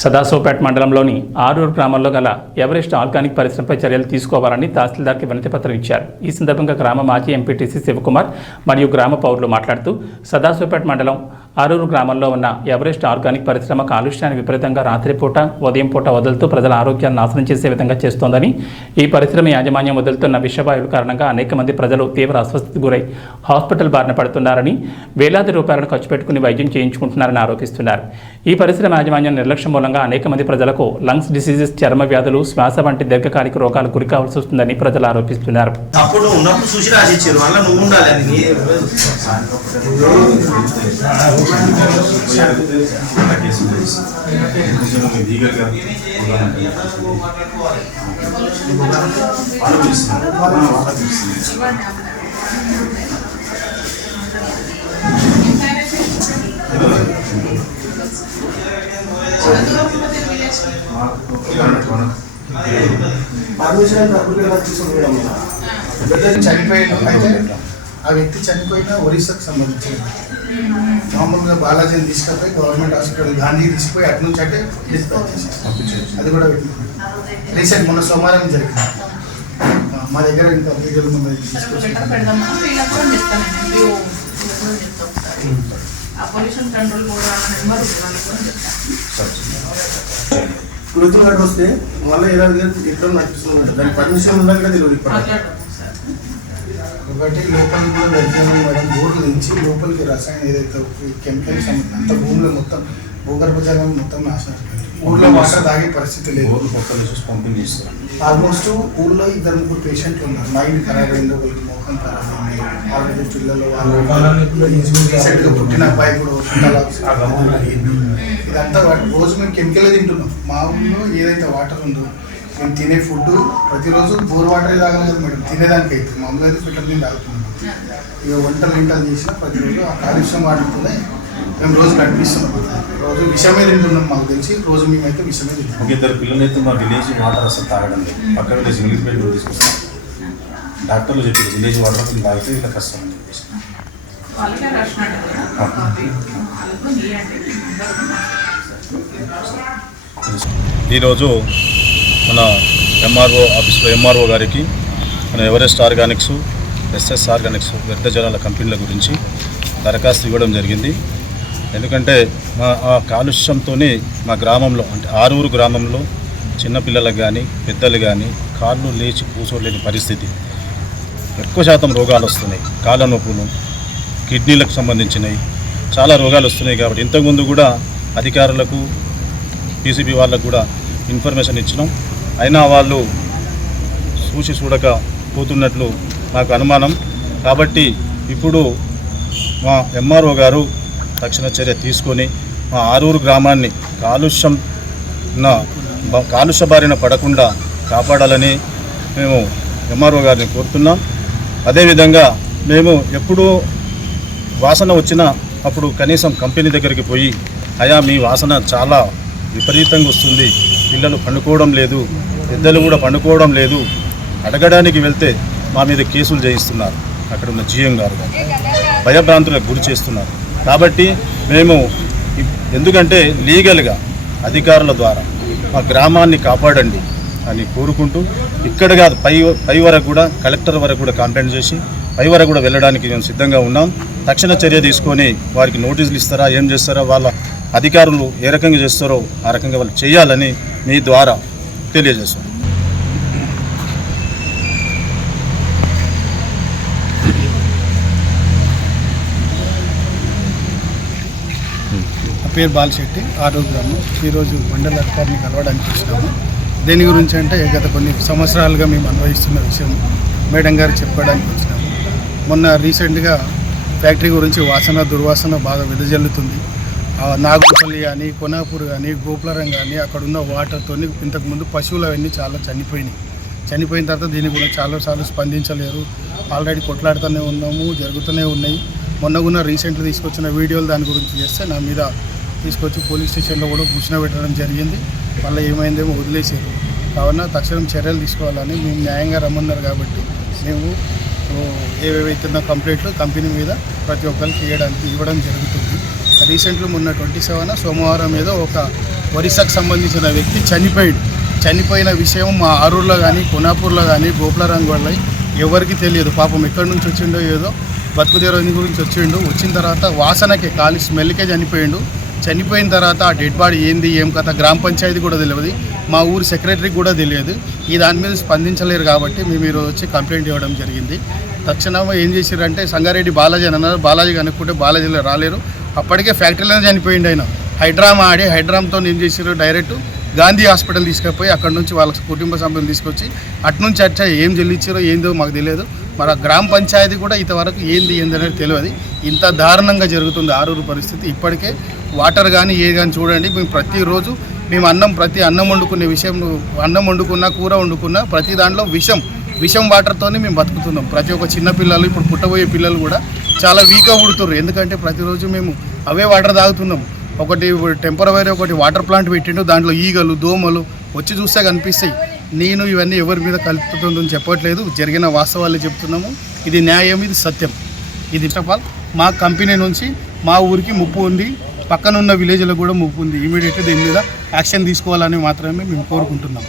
సదాశివపేట మండలంలోని ఆరూరు గ్రామంలో గల ఎవరెస్ట్ ఆర్గానిక్ పరిశ్రమపై చర్యలు తీసుకోవాలని తహసీల్దార్కి వినతి పత్రం ఇచ్చారు. ఈ సందర్భంగా గ్రామ మాజీ ఎంపీటీసీ శివకుమార్ మరియు గ్రామ పౌరులు మాట్లాడుతూ సదాశివపేట మండలం ఆరూరు గ్రామంలో ఉన్న ఎవరెస్ట్ ఆర్గానిక్ పరిశ్రమ కాలుష్యాన్ని విపరీతంగా రాత్రిపూట ఉదయం పూట వదులుతూ ప్రజల ఆరోగ్యాన్ని నాశనం చేసే విధంగా చేస్తోందని ఈ పరిశ్రమ యాజమాన్యం వదులుతున్న విషవాయువుల కారణంగా అనేక మంది ప్రజలు తీవ్ర అస్వస్థతకు గురై హాస్పిటల్ బారిన పడుతున్నారని వేలాది రూపాయలను ఖర్చు పెట్టుకుని వైద్యం చేయించుకుంటున్నారని ఆరోపిస్తున్నారు. ఈ పరిశ్రమ యాజమాన్యం నిర్లక్ష్యం మూలంగా అనేక మంది ప్రజలకు లంగ్స్ డిసీజెస్ చర్మ వ్యాధులు శ్వాస వంటి దీర్ఘకాలిక రోగాలకు గురి కావాల్సి వస్తుందని ప్రజలు ఆరోపిస్తున్నారు. అప్పుడు ఉన్నప్పుడు చూసి రాసిచ్చారు. మళ్ళీ నువ్వు ఉండాలి పర్మిషన్ అప్రూవల్ ఎలా తీసుకున్నాం చనిపోయిన అయితే ఆ వ్యక్తి చనిపోయిన ఒరిస్సాకు సంబంధించిన మామూలుగా బాలాజీని తీసుకుపోయి గవర్నమెంట్ హాస్పిటల్ గాంధీ తీసుకుపోయి అటు నుంచి అంటే డిస్పాచ్ చేశారు అది కూడా రీసెంట్ మొన్న సోమవారం జరిగింది. మా దగ్గర ఇంకా వీడియోలు ముందు క్లోజింగ్ వస్తే మళ్ళీ ఎలా ఇద్దరు నాకు ఇస్తున్నాడు దాని పర్మిషన్ ఉండాలి కదా తెలియదు ఇప్పుడు ఒకటి లోపలికి కూడా వెళ్తున్నాం మేడం బోర్డు నుంచి లోపలికి రసాయన ఏదైతే కెమికల్స్ అంత భూమిలో మొత్తం భూగర్భ జలం మొత్తం నాశనం. ఊర్లో వాటర్ తాగే పరిస్థితి లేదు. పంపిణీ చేస్తారు ఆల్మోస్ట్ ఊర్లో ఇద్దరు ముగ్గురు పేషెంట్లు ఉన్నారు. మైండ్ ఖరాబ్ అయిందో వాళ్ళకి మోకం ఖరాబ్ అయింది ఆల్రెడీ పిల్లలు వాళ్ళు పుట్టిన అబ్బాయి కూడా. ఇదంతా వాటి- రోజు మేము కెమికల్ తింటున్నాం. మా ఊళ్ళో ఏదైతే వాటర్ ఉందో మేము తినే ఫుడ్ ప్రతిరోజు బోర్ వాటర్ తాగాలి కదా మేడం. తినేదానికి అయితే మామూలుగా అయితే ఫిల్టర్ నీళ్ళు తాగుతున్నాం. ఇక వంటలు గింటలు చేసినా ప్రతిరోజు ఆ కాలుష్యం వాడుతూనే మేము రోజు నడిపిస్తున్నాం. రోజు విషమే తింటున్నాం మాకు తెలిసి. రోజు మేమైతే విషమే తింటున్నాం. ఇద్దరు పిల్లలు అయితే మా విలేజ్ వాటర్ అసలు తాగడం లేదు. పక్క విలేజ్ మిలిపేట తీసుకొస్తాం డాక్టర్లు చెప్పారు విలేజ్ వాటర్ అసలు తాగితే ఇలా కష్టం అని చెప్పేసి. ఈరోజు మన ఎంఆర్ఓ ఆఫీస్లో ఎంఆర్ఓ గారికి మన ఎవరెస్ట్ ఆర్గానిక్స్ ఎస్ఎస్ ఆర్గానిక్స్ వ్యర్థ జలాల కంపెనీల గురించి దరఖాస్తు ఇవ్వడం జరిగింది. ఎందుకంటే మా ఆ కాలుష్యంతోనే మా గ్రామంలో అంటే ఆరూరు గ్రామంలో చిన్నపిల్లలకు కానీ పెద్దలు కానీ కాళ్ళు లేచి కూర్చోలేని పరిస్థితి. ఎక్కువ శాతం రోగాలు వస్తున్నాయి. కాళ్ళ నొప్పులు కిడ్నీలకు సంబంధించినవి. చాలా రోగాలు వస్తున్నాయి కాబట్టి ఇంతకుముందు కూడా అధికారులకు పీసీబీ వాళ్ళకు కూడా ఇన్ఫర్మేషన్ ఇచ్చినాం. అయినా వాళ్ళు చూసి చూడక పోతున్నట్లు నాకు అనుమానం. కాబట్టి ఇప్పుడు మా ఎంఆర్ఓ గారు తక్షణ చర్య తీసుకొని మా ఆరూరు గ్రామాన్ని కాలుష్యం కాలుష్య బారిన పడకుండా కాపాడాలని మేము ఎంఆర్ఓ గారిని కోరుతున్నాం. అదేవిధంగా మేము ఎప్పుడూ వాసన వచ్చినా అప్పుడు కనీసం కంపెనీ దగ్గరికి పోయి అయా మీ వాసన చాలా విపరీతంగా వస్తుంది. పిల్లలు పండుకోవడం లేదు. పెద్దలు కూడా పండుకోవడం లేదు. అడగడానికి వెళ్తే మా మీద కేసులు చేయిస్తున్నారు. అక్కడ ఉన్న జిఎం గారు భయభ్రాంతులకు గురి చేస్తున్నారు. కాబట్టి మేము ఎందుకంటే లీగల్గా అధికారుల ద్వారా మా గ్రామాన్ని కాపాడండి అని కోరుకుంటూ ఇక్కడ కాదు పై పై వరకు కూడా కలెక్టర్ వరకు కూడా కంప్లైంట్ చేసి పై వరకు కూడా వెళ్ళడానికి మేము సిద్ధంగా ఉన్నాం. తక్షణ చర్య తీసుకొని వారికి నోటీసులు ఇస్తారా ఏం చేస్తారా వాళ్ళ అధికారులు ఏ రకంగా చేస్తారో ఆ రకంగా వాళ్ళు చేయాలని మీ ద్వారా తెలియజేస్తాం. పేరు బాలశెట్టి ఆరో గ్రామం. ఈరోజు మండల అధికారిని కలవడానికి వచ్చినాము. దేని గురించి అంటే గత కొన్ని సంవత్సరాలుగా మేము అనుభవిస్తున్న విషయం మేడం గారు చెప్పడానికి వచ్చినాము. మొన్న రీసెంట్గా ఫ్యాక్టరీ గురించి వాసన దుర్వాసన బాగా వెదజల్లుతుంది. నాగుపల్లి కానీ కొనాపూర్ కానీ గోపులరం కానీ అక్కడ ఉన్న వాటర్తో ఇంతకుముందు పశువులు అవన్నీ చాలా చనిపోయినాయి. చనిపోయిన తర్వాత దీన్ని కూడా చాలాసార్లు స్పందించలేరు. ఆల్రెడీ కొట్లాడుతూనే ఉన్నాము జరుగుతూనే ఉన్నాయి. మొన్న కూడా రీసెంట్గా తీసుకొచ్చిన వీడియోలు దాని గురించి చేస్తే నా మీద తీసుకొచ్చి పోలీస్ స్టేషన్లో కూడా కూర్చుని పెట్టడం జరిగింది. మళ్ళీ ఏమైందేమో వదిలేసారు కావున తక్షణం చర్యలు తీసుకోవాలని మేము న్యాయంగా రమ్మన్నారు కాబట్టి మేము ఏవేవైతున్న కంప్లైంట్లు కంపెనీ మీద ప్రతి ఒక్కరికి ఇవ్వడానికి ఇవ్వడం జరుగుతుంది. రీసెంట్లో మొన్న ట్వంటీ సెవెన్ సోమవారం ఏదో ఒక ఒరిస్సాకు సంబంధించిన వ్యక్తి చనిపోయాడు. చనిపోయిన విషయం మా ఆరూర్లో కానీ కొనాపూర్లో కానీ గోపులరంగోళ్ళ ఎవరికి తెలియదు. పాపం ఎక్కడి నుంచి వచ్చిండో ఏదో బతుకుదేరోని గురించి వచ్చిండు. వచ్చిన తర్వాత వాసనకే కాలి స్మెల్కే చనిపోయిండు. చనిపోయిన తర్వాత ఆ డెడ్ బాడీ ఏంది ఏం కథ? గ్రామ పంచాయతీ కూడా తెలియదు మా ఊరు సెక్రటరీకి కూడా తెలియదు. ఈ దాని మీద స్పందించలేరు కాబట్టి మేము ఈరోజు వచ్చి కంప్లైంట్ ఇవ్వడం జరిగింది. తక్షణం ఏం చేశారంటే సంగారెడ్డి బాలాజీ అని అన్నారు. బాలాజీ కనుక్కుంటే బాలాజీలో రాలేరు. అప్పటికే ఫ్యాక్టరీలోనే చనిపోయింది ఆయన. హైడ్రామా ఆడి హైడ్రామ్తో ఏం చేశారు డైరెక్ట్ గాంధీ హాస్పిటల్ తీసుకుపోయి అక్కడ నుంచి వాళ్ళ కుటుంబ సభ్యులు తీసుకొచ్చి అటు నుంచి అట్ట ఏం చెల్లించారో ఏందో మాకు తెలియదు. మరి ఆ గ్రామ పంచాయతీ కూడా ఇంతవరకు ఏంది ఏంది అనేది తెలియదు. ఇంత దారుణంగా జరుగుతుంది ఆరూరు పరిస్థితి. ఇప్పటికే వాటర్ కానీ ఏది కానీ చూడండి మేము ప్రతిరోజు మేము అన్నం ప్రతి అన్నం వండుకునే విషయం అన్నం వండుకున్నా కూర వండుకున్నా ప్రతి దాంట్లో విషం విషం వాటర్తోనే మేము బతుకుతున్నాం. ప్రతి ఒక్క చిన్న పిల్లలు ఇప్పుడు పుట్టబోయే పిల్లలు కూడా చాలా వీక్గా పుడుతున్నారు ఎందుకంటే ప్రతిరోజు మేము అవే వాటర్ తాగుతున్నాం. ఒకటి టెంపరవరీ ఒకటి వాటర్ ప్లాంట్ పెట్టిండు దాంట్లో ఈగలు దోమలు వచ్చి చూస్తే కనిపిస్తాయి. నేను ఇవన్నీ ఎవరి మీద కలుపుతుందని చెప్పట్లేదు. జరిగిన వాస్తవాలు చెప్తున్నాము. ఇది న్యాయం ఇది సత్యం. ఇది ఇష్టపాల్ మా కంపెనీ నుంచి మా ఊరికి ముప్పు ఉంది. పక్కనున్న విలేజ్లో కూడా ముప్పు ఉంది. ఇమీడియట్గా దీని మీద యాక్షన్ తీసుకోవాలని మాత్రమే మేము కోరుకుంటున్నాం.